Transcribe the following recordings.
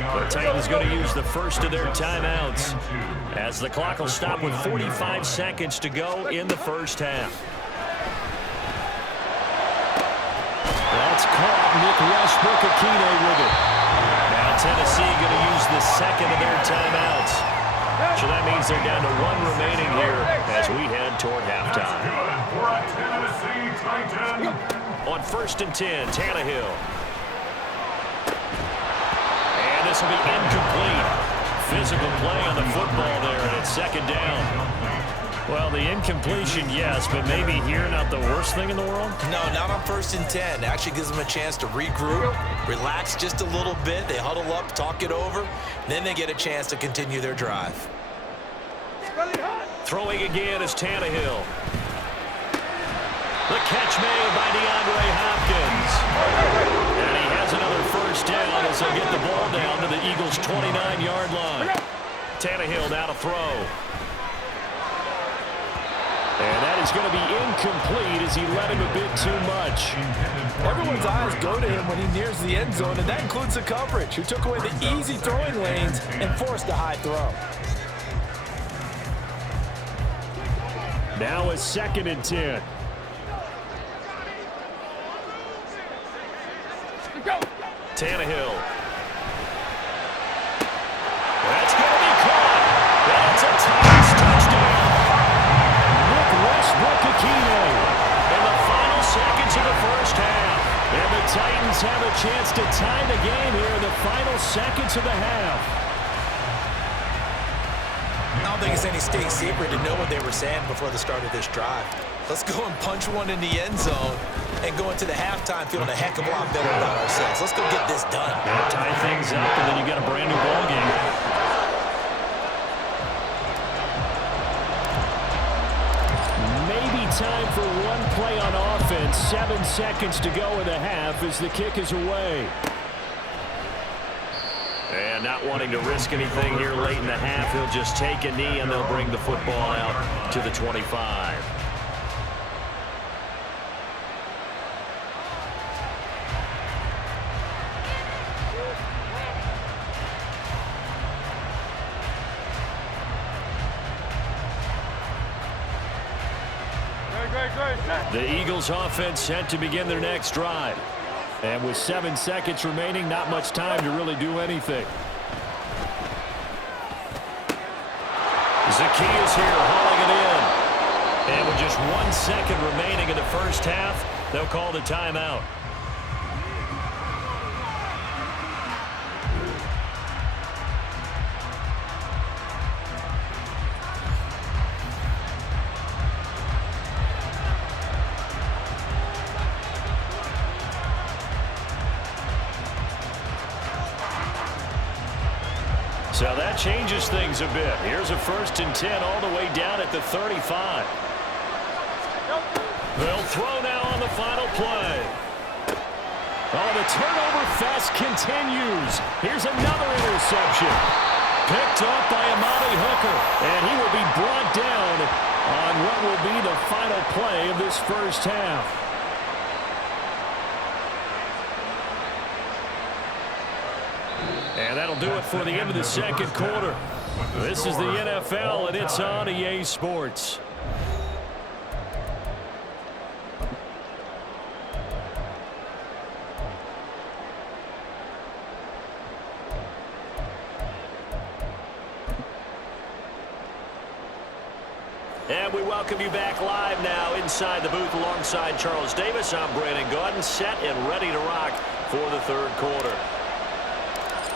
The Titans going to use the first of their timeouts as the clock will stop with 45 seconds to go in the first half. That's caught. Nick Westbrook-Akine with it. Now Tennessee going to use the second of their timeouts. So that means they're down to one remaining here as we head toward halftime. On 1st and 10, Tannehill. And this will be incomplete. Physical play on the football there, and it's second down. Well, the incompletion, yes, but maybe here not the worst thing in the world? No, not on 1st and 10. Actually gives them a chance to regroup, relax just a little bit. They huddle up, talk it over, then they get a chance to continue their drive. Throwing again is Tannehill. The catch made by DeAndre Hopkins. And he has another first down as he'll get the ball down to the Eagles' 29-yard line. Tannehill now to throw. And that is going to be incomplete as he led him a bit too much. Everyone's eyes go to him when he nears the end zone, and that includes the coverage, who took away the easy throwing lanes and forced a high throw. Now it's 2nd and 10. Tannehill. That's going to be caught. That's a Titans touchdown. Nick Westbrook-Akine in the final seconds of the first half. And the Titans have a chance to tie the game here in the final seconds of the half. I don't think it's any state secret to know what they were saying before the start of this drive. Let's go and punch one in the end zone and go into the halftime feeling a heck of a lot better about ourselves. Let's go get this done. Yeah, tie things up, and then you got a brand new ball game. Maybe time for one play on offense. 7 seconds to go in the half as the kick is away. And not wanting to risk anything here late in the half, he'll just take a knee, and they'll bring the football out to the 25. The Eagles offense set to begin their next drive. And with 7 seconds remaining, not much time to really do anything. Zacchaeus here hauling it in. And with just 1 second remaining in the first half, they'll call the timeout. So that changes things a bit. Here's a 1st and 10 all the way down at the 35. They'll throw now on the final play. Oh, the turnover fest continues. Here's another interception. Picked off by Amani Hooker. And he will be brought down on what will be the final play of this first half. And that'll do it for the end of the second quarter. This is the NFL, and it's on EA Sports. And we welcome you back live now inside the booth alongside Charles Davis. I'm Brandon Gaudin, set and ready to rock for the third quarter.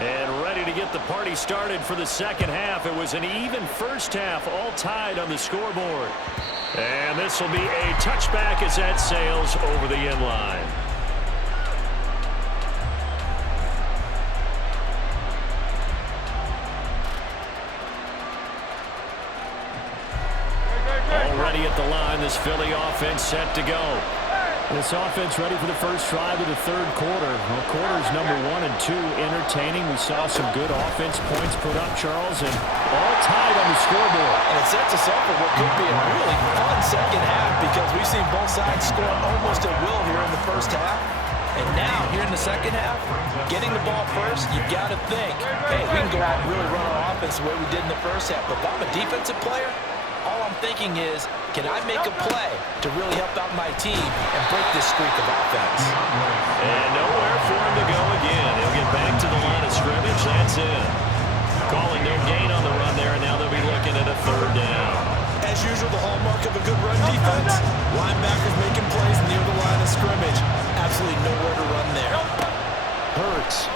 And ready to get the party started for the second half. It was an even first half, all tied on the scoreboard. And this will be a touchback as that sails over the end line. Already at the line, this Philly offense set to go. This offense ready for the first drive of the third quarter. Well, quarters number 1 and 2 entertaining. We saw some good offense points put up, Charles, and all tied on the scoreboard. And it sets us up for what could be a really fun second half because we've seen both sides score almost at will here in the first half. And now, here in the second half, getting the ball first, you've got to think, hey, we can go out and really run our offense the way we did in the first half. But if I'm a defensive player, all I'm thinking is, can I make a play to really help out my team and break this streak of offense? And nowhere for him to go again. He'll get back to the line of scrimmage. That's it. Calling no gain on the run there, and now they'll be looking at a third down. As usual, the hallmark of a good run defense, linebackers making plays near the line of scrimmage. Absolutely nowhere to run there. Hurts.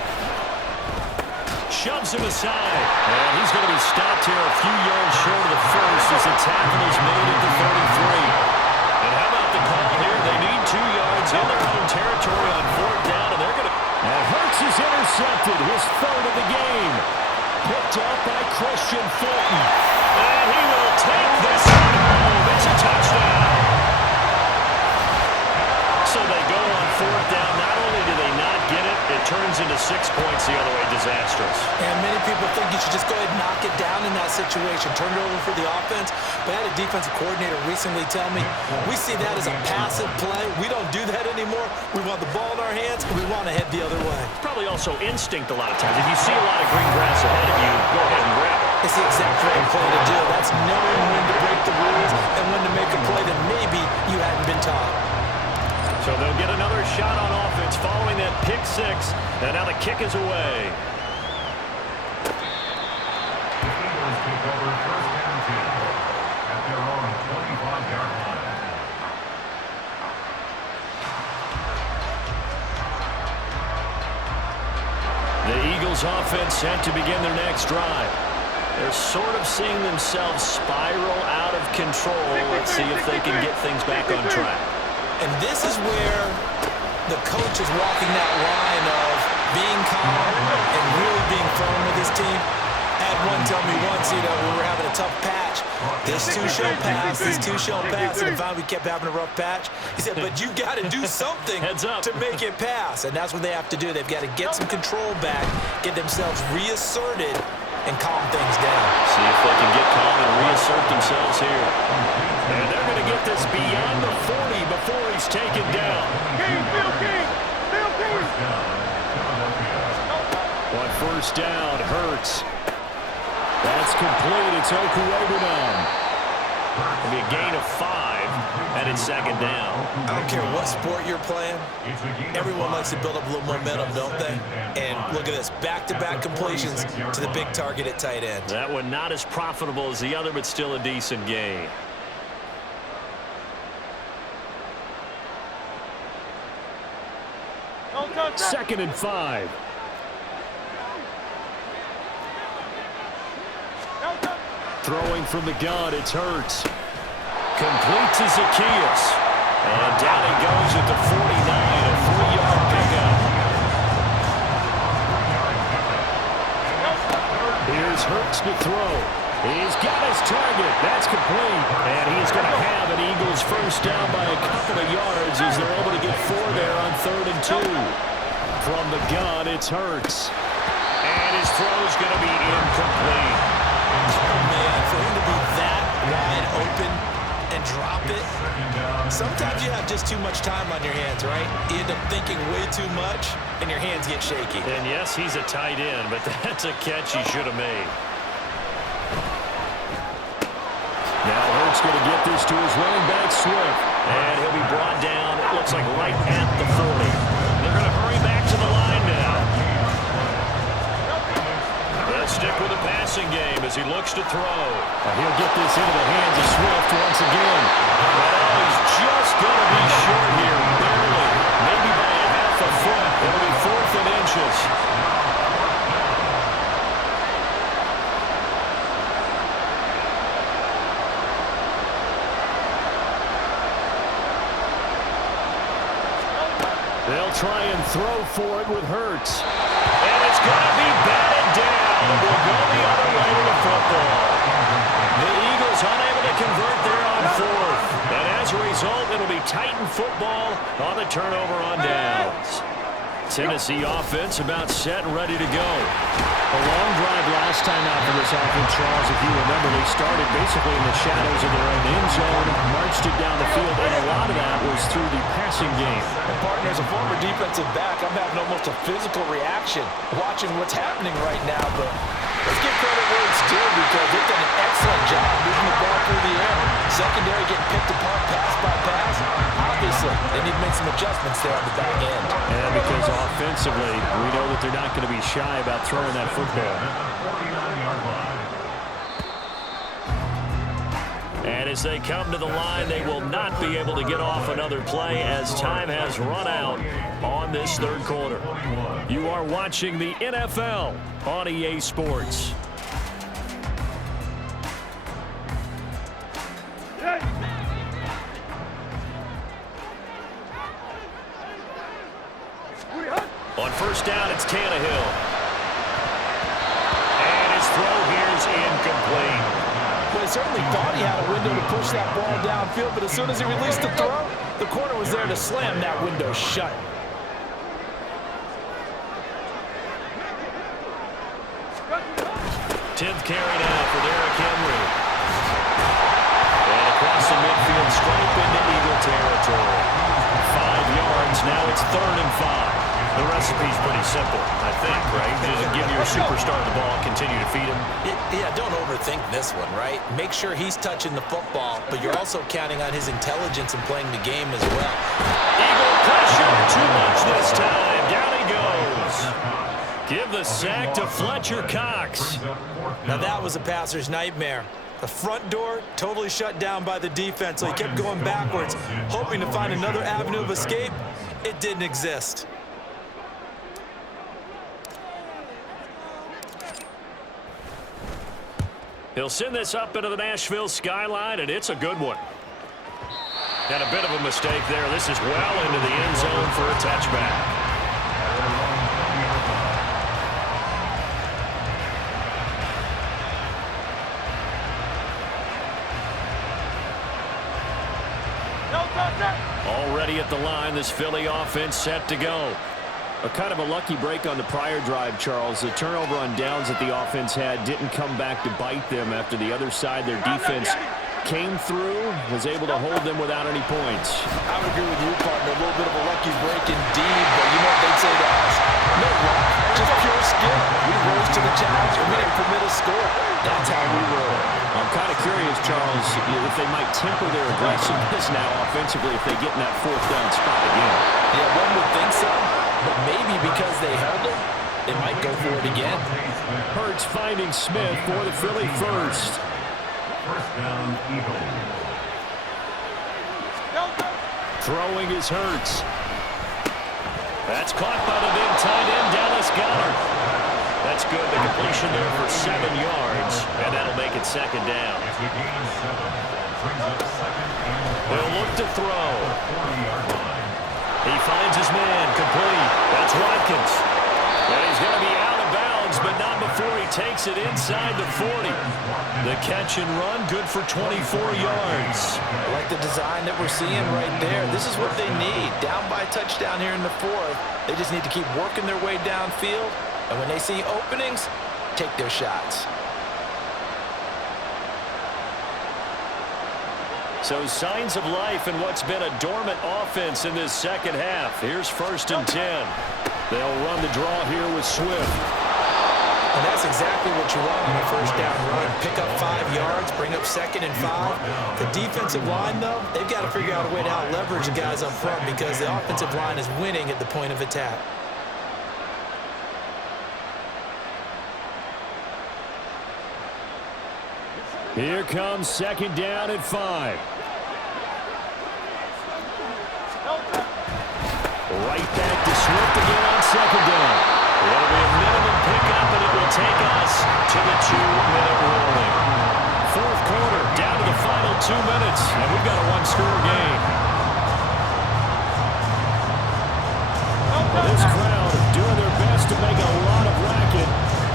Shoves him aside. And he's going to be stopped here a few yards short of the first as the tackle is made at the 33. And how about the call here? They need 2 yards in their own territory on fourth down, and they're going to... And Hurts is intercepted, his third of the game. Picked up by Christian Fulton. And he will take this one home. It's a touchdown. So they go on fourth down. Not only do they not get it, it turns into 6 points the other way. Disastrous. And many people think you should just go ahead and knock it down in that situation. Turn it over for the offense. But I had a defensive coordinator recently tell me, we see that as a passive play. We don't do that anymore. We want the ball in our hands, and we want to head the other way. Probably also instinct a lot of times. If you see a lot of green grass ahead of you, go ahead and grab it. It's the exact right play to do. That's knowing when to break the rules and when to make a play that maybe you hadn't been taught. So they'll get another shot on offense following that pick six. And now the kick is away. The Eagles offense set to begin their next drive. They're sort of seeing themselves spiral out of control. Let's see if they can get things back on track. And this is where the coach is walking that line of being calm and really being firm with his team. I had one tell me once, we were having a tough patch. This two shall pass, this two shall pass. And finally we kept having a rough patch. He said, but you got to do something to make it pass. And that's what they have to do. They've got to get some control back, get themselves reasserted, and calm things down. See if they can get calm and reassert themselves here. And they're going to get this beyond the 40 before he's taken down. On first down, Hurts. That's complete. It's Okuegbunam. It'll be a gain of 5, and it's second down. I don't care what sport you're playing. Everyone likes to build up a little momentum, don't they? And look at this, back-to-back completions to the big target at tight end. That one not as profitable as the other, but still a decent gain. Second and 5. Throwing from the gun, it's Hurts. Complete to Zacchaeus. And down he goes at the 49, a 3-yard pickup. Here's Hurts to throw. He's got his target. That's complete. And he's going to have an Eagles first down by a couple of yards as they're able to get 4 there on 3rd and 2. From the gun, it's Hurts. And his throw's going to be incomplete. Oh, man, for him to be that wide open and drop it, sometimes you have just too much time on your hands, right? You end up thinking way too much, and your hands get shaky. And yes, he's a tight end, but that's a catch he should have made. Now Hurts going to get this to his running back, Swift. And he'll be brought down, it looks like right at the 40. They're going to hurry back to the line now. They'll stick with the passing game as he looks to throw. He'll get this into the hands of Swift once again. Well, he's just going to be short here, barely. Maybe by a half a foot. It'll be 4th and inches. They'll try and throw for it with Hurts. And it's going to be batted down. We'll go the other way to the football. The Eagles unable to convert there on 4th. And as a result, it'll be Titan football on the turnover on downs. Tennessee offense about set and ready to go. A long drive last last time out for this offense, Charles, if you remember, they started basically in the shadows of their own end zone, marched it down the field, and a lot of that was through the passing game. And partner, as a former defensive back, I'm having almost a physical reaction watching what's happening right now, but let's give credit where it's due because they've done an excellent job moving the ball through the air. Secondary getting picked apart pass by pass. Obviously, they need to make some adjustments there on the back end. And because offensively, we know that they're not going to be shy about throwing that football. And as they come to the line, they will not be able to get off another play as time has run out on this third quarter. You are watching the NFL on EA Sports. On first down, it's Tannehill. And his throw here is incomplete. Well, he certainly thought he had a window to push that ball downfield, but as soon as he released the throw, the corner was there to slam that window shut. Tenth carry now for Derrick Henry. And across the midfield, straight into Eagle territory. 5 yards, now it's 3rd and 5. The recipe's pretty simple, I think, right? Just give your superstar the ball, continue to feed him. Yeah, don't overthink this one, right? Make sure he's touching the football, but you're also counting on his intelligence and playing the game as well. Eagle pressure, too much this time. Down he goes. Give the sack to Fletcher Cox. Now that was a passer's nightmare. The front door totally shut down by the defense, so he kept going backwards, hoping to find another avenue of escape. It didn't exist. He'll send this up into the Nashville skyline, and it's a good one. And a bit of a mistake there. This is well into the end zone for a touchback. Already at the line, this Philly offense set to go. A kind of a lucky break on the prior drive, Charles. The turnover on downs that the offense had didn't come back to bite them after the other side. Their defense came through, was able to hold them without any points. I would agree with you, partner. A little bit of a lucky break indeed, but you know what they'd say to us? No luck, just pure skill. We rose to the challenge, and we didn't permit a score. That's how we roll. I'm kind of curious, Charles, if they might temper their aggressiveness now offensively if they get in that 4th down spot again. Yeah, one would think so, but maybe because they held it, they might go for it again. Hurts finding Smith for the Philly first. First down, Eagles. Throwing is Hurts. That's caught by the big tight end, Dallas Goedert. That's good. The completion there for 7 yards, and that'll make it 2nd down. They'll look to throw. He finds his man, complete. That's Watkins. And he's going to be out of bounds, but not before he takes it inside the 40. The catch and run, good for 24 yards. I like the design that we're seeing right there. This is what they need. Down by a touchdown here in the 4th. They just need to keep working their way downfield. And when they see openings, take their shots. So signs of life in what's been a dormant offense in this second half. Here's 1st and 10. They'll run the draw here with Swift. And that's exactly what you want on a 1st down run. Pick up 5 yards, bring up 2nd and 5. The defensive line, though, they've got to figure out a way to out-leverage the guys up front because the offensive line is winning at the point of attack. Here comes 2nd down at 5. Right back to Swift again on 2nd down. It'll be a minimum pickup, and it will take us to the 2-minute warning. 4th quarter, down to the final 2 minutes, and we've got a 1-score game. This crowd doing their best to make a lot of racket.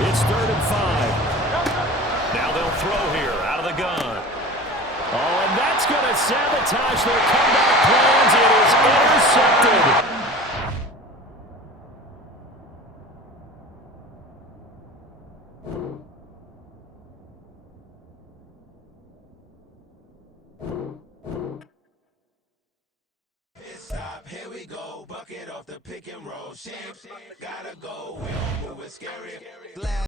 It's 3rd and 5. Now they'll throw here out of the gun. Oh, and that's going to sabotage their comeback plans. It is intercepted. off the pick and roll. Shit, gotta go. We don't move it scary.